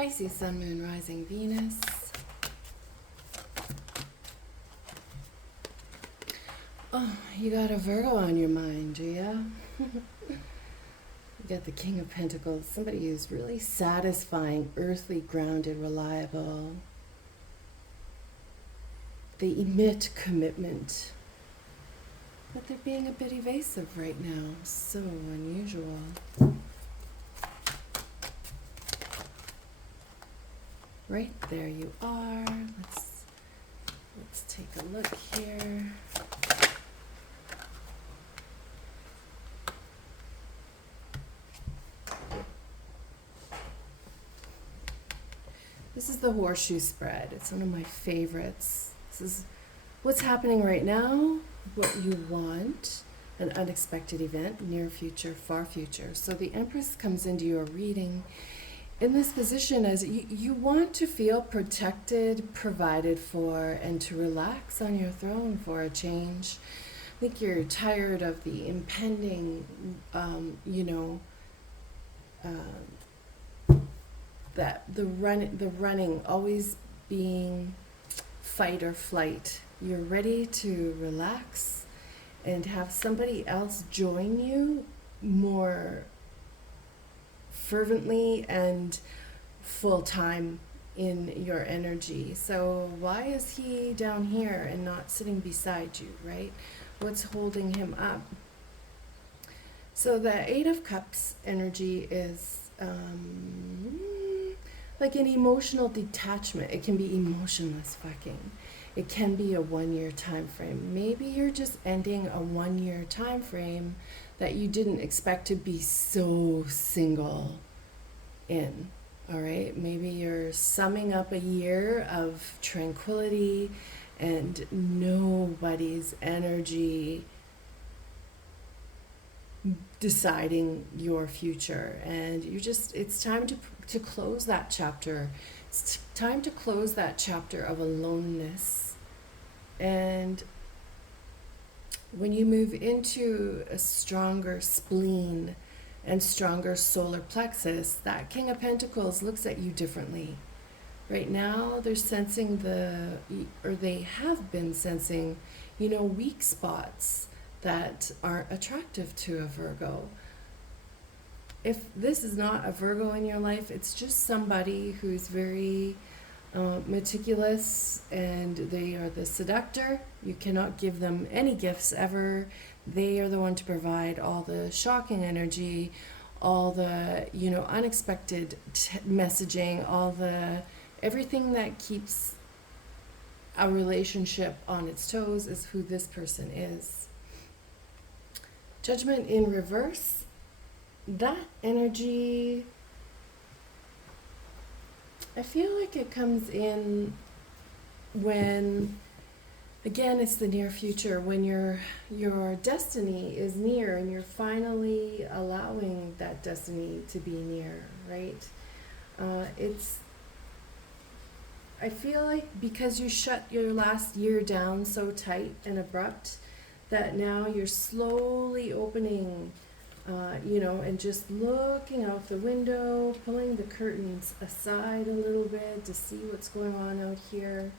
Pisces, Sun, Moon, Rising, Venus. Oh, you got a Virgo on your mind, do ya? You got the King of Pentacles, somebody who's really satisfying, earthly, grounded, reliable. They emit commitment, but they're being a bit evasive right now. So unusual. Right, there you are. Let's take a look here. This is the horseshoe spread. It's one of my favorites. This is what's happening right now, what you want, an unexpected event, near future, far future. So the Empress comes into your reading in this position as you want to feel protected, provided for, and to relax on your throne for a change. I think you're tired of the impending, that the running always being fight or flight. You're ready to relax and have somebody else join you more fervently and full time in your energy. So why is he down here and not sitting beside you, right? What's holding him up? So the Eight of Cups energy is like an emotional detachment. It can be emotionless fucking. It can be a 1 year time frame. Maybe you're just ending a 1 year time frame that you didn't expect to be so single in. All right, maybe you're summing up a year of tranquility and nobody's energy deciding your future, and it's time to close that chapter. It's time to close that chapter of aloneness. And when you move into a stronger spleen and stronger solar plexus, that King of Pentacles looks at you differently. Right now they're sensing they have been sensing, weak spots that aren't attractive to a Virgo. If this is not a Virgo in your life, it's just somebody who's very meticulous, and they are the seductor. You cannot give them any gifts ever. They are the one to provide all the shocking energy, all the unexpected messaging, everything that keeps a relationship on its toes is who this person is. Judgment in reverse, that energy, I feel like it comes in when, again, it's the near future, when your destiny is near and you're finally allowing that destiny to be near, right? I feel like because you shut your last year down so tight and abrupt, that now you're slowly opening, and just looking out the window, pulling the curtains aside a little bit to see what's going on out here.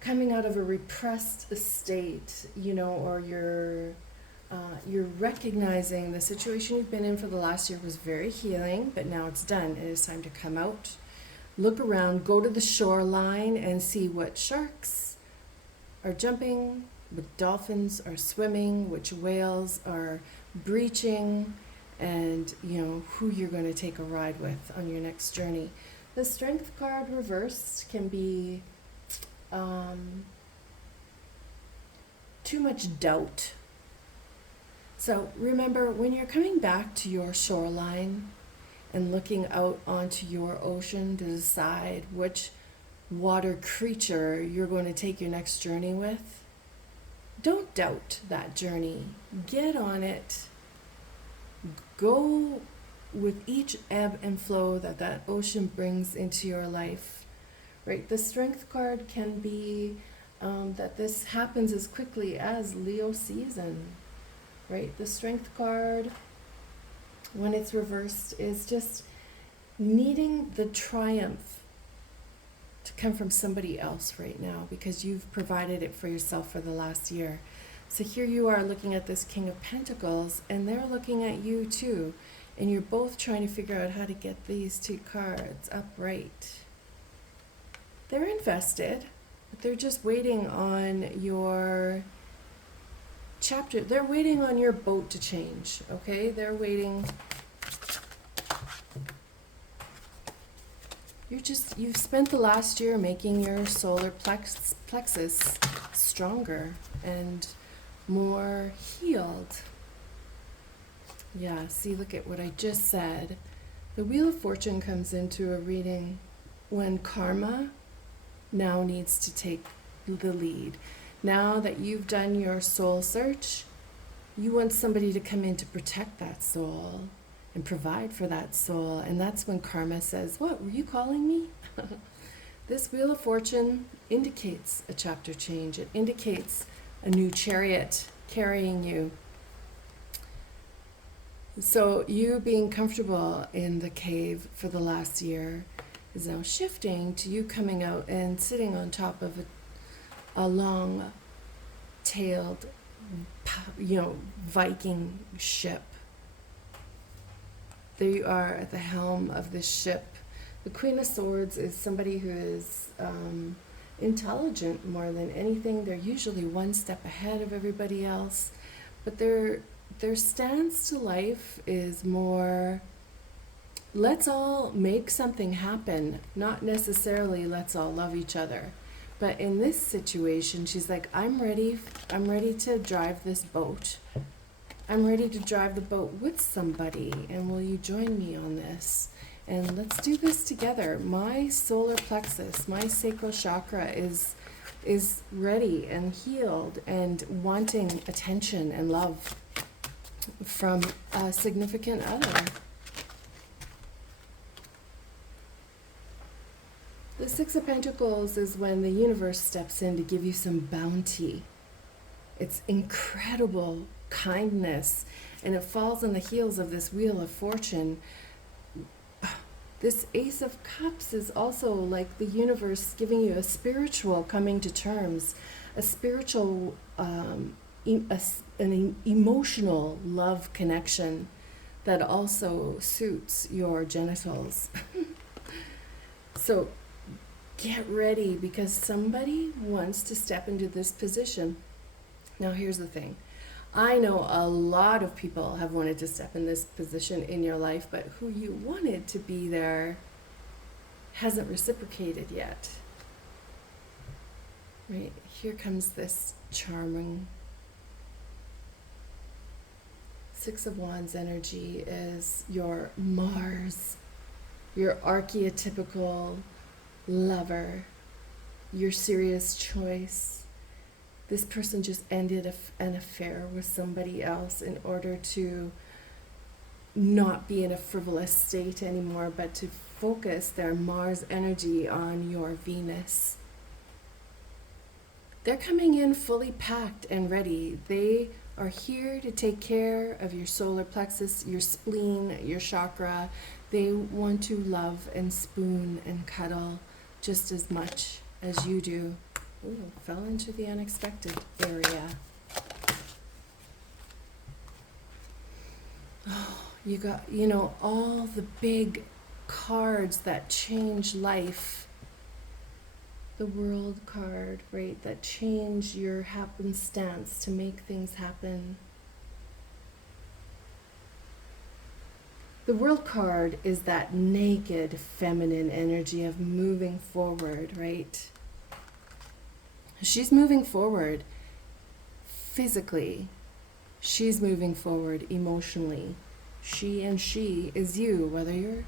Coming out of a repressed state, or you're recognizing the situation you've been in for the last year was very healing, but now it's done. It is time to come out, look around, go to the shoreline and see what sharks are jumping, what dolphins are swimming, which whales are breaching, and who you're going to take a ride with on your next journey. The Strength card reversed can be too much doubt. So remember, when you're coming back to your shoreline and looking out onto your ocean to decide which water creature you're going to take your next journey with, don't doubt that journey. Get on it. Go with each ebb and flow that ocean brings into your life. Right? The Strength card can be that this happens as quickly as Leo season. Right? The Strength card, when it's reversed, is just needing the triumph to come from somebody else right now because you've provided it for yourself for the last year. So here you are looking at this King of Pentacles, and they're looking at you too. And you're both trying to figure out how to get these two cards upright. They're invested, but they're just waiting on your chapter. They're waiting on your boat to change, okay? They're waiting. You've spent the last year making your solar plexus stronger and more healed. Yeah, see, look at what I just said. The Wheel of Fortune comes into a reading when karma now needs to take the lead. Now that you've done your soul search, you want somebody to come in to protect that soul and provide for that soul. And that's when karma says, what, were you calling me? This Wheel of Fortune indicates a chapter change. It indicates a new chariot carrying you. So you being comfortable in the cave for the last year is now shifting to you coming out and sitting on top of a long-tailed, Viking ship. There you are at the helm of this ship. The Queen of Swords is somebody who is intelligent more than anything. They're usually one step ahead of everybody else, but their stance to life is more, let's all make something happen, not necessarily let's all love each other. But in this situation, she's like, I'm ready to drive this boat. I'm ready to drive the boat with somebody, and will you join me on this? And let's do this together. My solar plexus, my sacral chakra is ready and healed and wanting attention and love from a significant other. The Six of Pentacles is when the universe steps in to give you some bounty. It's incredible kindness, and it falls on the heels of this Wheel of Fortune. This Ace of Cups is also like the universe giving you a spiritual coming to terms, a spiritual, an emotional love connection that also suits your genitals. So get ready, because somebody wants to step into this position. Now here's the thing. I know a lot of people have wanted to step in this position in your life, but who you wanted to be there hasn't reciprocated yet. Right? Here comes this charming Six of Wands energy is your Mars, your archetypical lover, your serious choice. This person just ended an affair with somebody else in order to not be in a frivolous state anymore, but to focus their Mars energy on your Venus. They're coming in fully packed and ready. They are here to take care of your solar plexus, your spleen, your chakra. They want to love and spoon and cuddle just as much as you do. Ooh, fell into the unexpected area. Oh, you got, all the big cards that change life. The World card, right, that change your happenstance to make things happen. The World card is that naked feminine energy of moving forward, right? She's moving forward physically. She's moving forward emotionally. She is you, whether you're,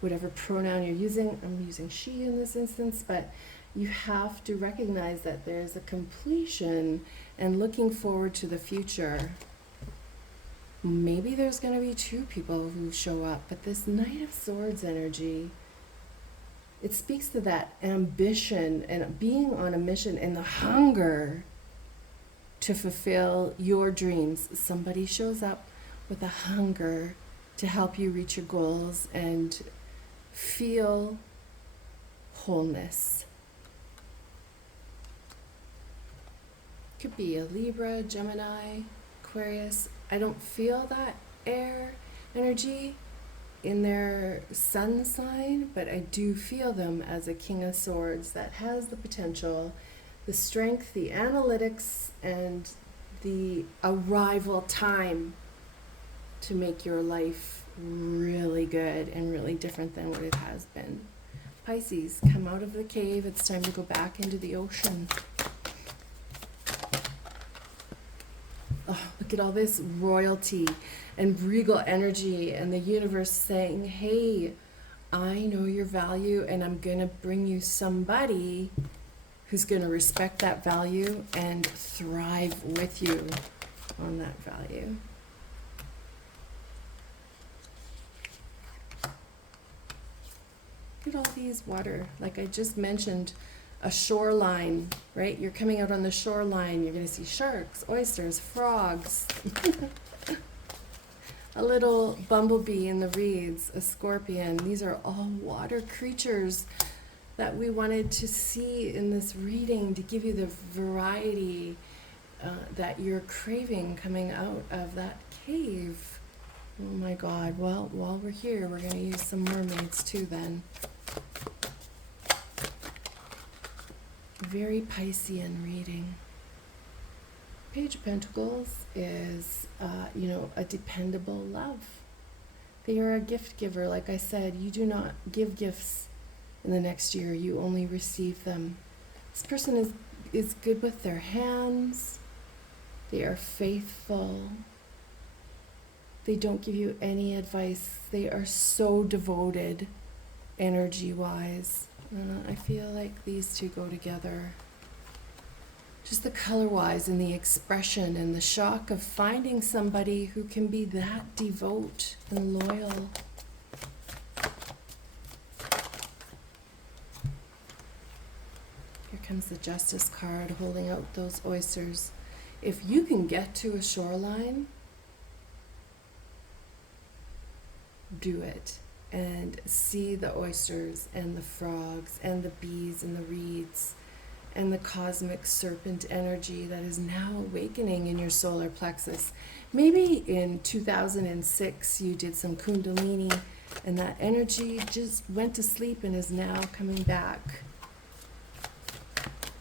whatever pronoun you're using. I'm using she in this instance, but you have to recognize that there's a completion and looking forward to the future. Maybe there's going to be two people who show up, but this Knight of Swords energy, it speaks to that ambition and being on a mission and the hunger to fulfill your dreams. Somebody shows up with a hunger to help you reach your goals and feel wholeness. Could be a Libra, Gemini, Aquarius. I don't feel that air energy in their sun sign, but I do feel them as a King of Swords that has the potential, the strength, the analytics, and the arrival time to make your life really good and really different than what it has been. Pisces, come out of the cave. It's time to go back into the ocean. Oh, look at all this royalty and regal energy, and the universe saying, hey, I know your value, and I'm going to bring you somebody who's going to respect that value and thrive with you on that value. Look at all these water. Like I just mentioned, a shoreline, right? You're coming out on the shoreline. You're going to see sharks, oysters, frogs, a little bumblebee in the reeds, a scorpion. These are all water creatures that we wanted to see in this reading to give you the variety that you're craving coming out of that cave. Oh my God. Well, while we're here, we're going to use some mermaids too then. Very Piscean reading. Page of Pentacles is, a dependable love. They are a gift giver. Like I said, you do not give gifts in the next year. You only receive them. This person is good with their hands. They are faithful. They don't give you any advice. They are so devoted energy-wise. I feel like these two go together. Just the color-wise and the expression and the shock of finding somebody who can be that devout and loyal. Here comes the Justice card holding out those oysters. If you can get to a shoreline, do it. And see the oysters and the frogs and the bees and the reeds and the cosmic serpent energy that is now awakening in your solar plexus. Maybe in 2006 you did some kundalini and that energy just went to sleep and is now coming back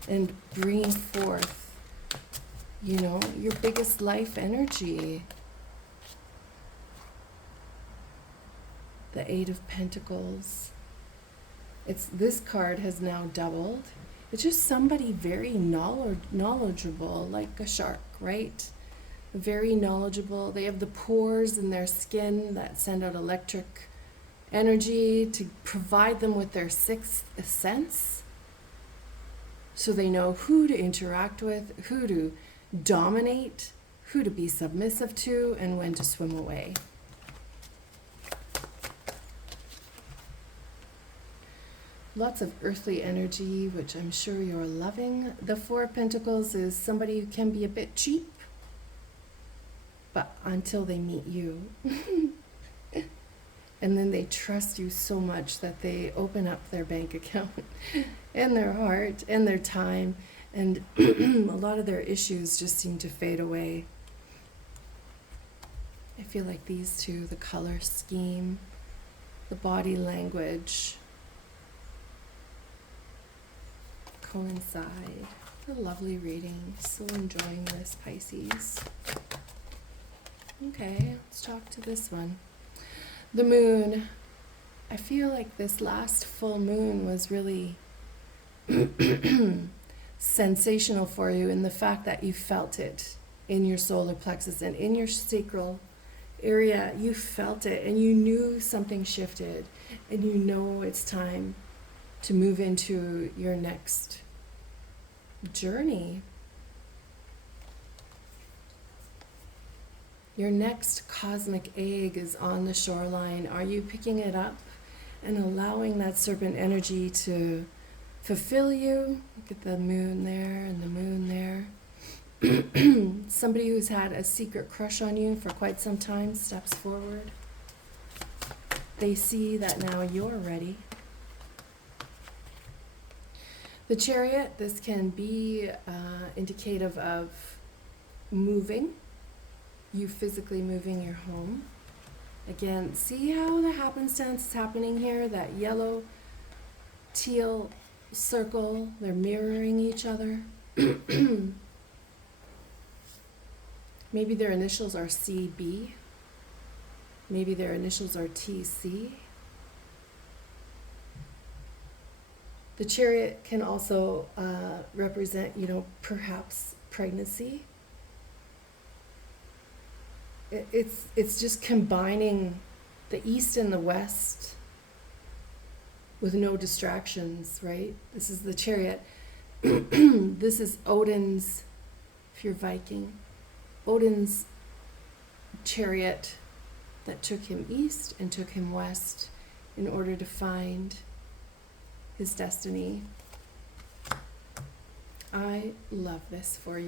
and bringing forth, your biggest life energy. The Eight of Pentacles. This card has now doubled. It's just somebody very knowledgeable, like a shark, right? Very knowledgeable. They have the pores in their skin that send out electric energy to provide them with their sixth sense. So they know who to interact with, who to dominate, who to be submissive to, and when to swim away. Lots of earthly energy, which I'm sure you're loving. The Four of Pentacles is somebody who can be a bit cheap, but until they meet you. And then they trust you so much that they open up their bank account and their heart and their time, and a lot of their issues just seem to fade away. I feel like these two, the color scheme, the body language, coincide. A lovely reading. So enjoying this, Pisces. Okay, let's talk to this one. The moon. I feel like this last full moon was really sensational for you in the fact that you felt it in your solar plexus and in your sacral area. You felt it and you knew something shifted, and you know it's time to move into your next journey. Your next cosmic egg is on the shoreline. Are you picking it up and allowing that serpent energy to fulfill you? Look at the moon there and the moon there. Somebody who's had a secret crush on you for quite some time steps forward. they see that now you're ready. The Chariot, this can be indicative of moving, you physically moving your home. Again, see how the happenstance is happening here, that yellow, teal circle, they're mirroring each other. Maybe their initials are CB. Maybe their initials are TC. The Chariot can also represent, perhaps pregnancy. It's just combining the East and the West with no distractions, right? This is the Chariot. This is Odin's, if you're Viking, Odin's chariot that took him east and took him west in order to find his destiny. I love this for you.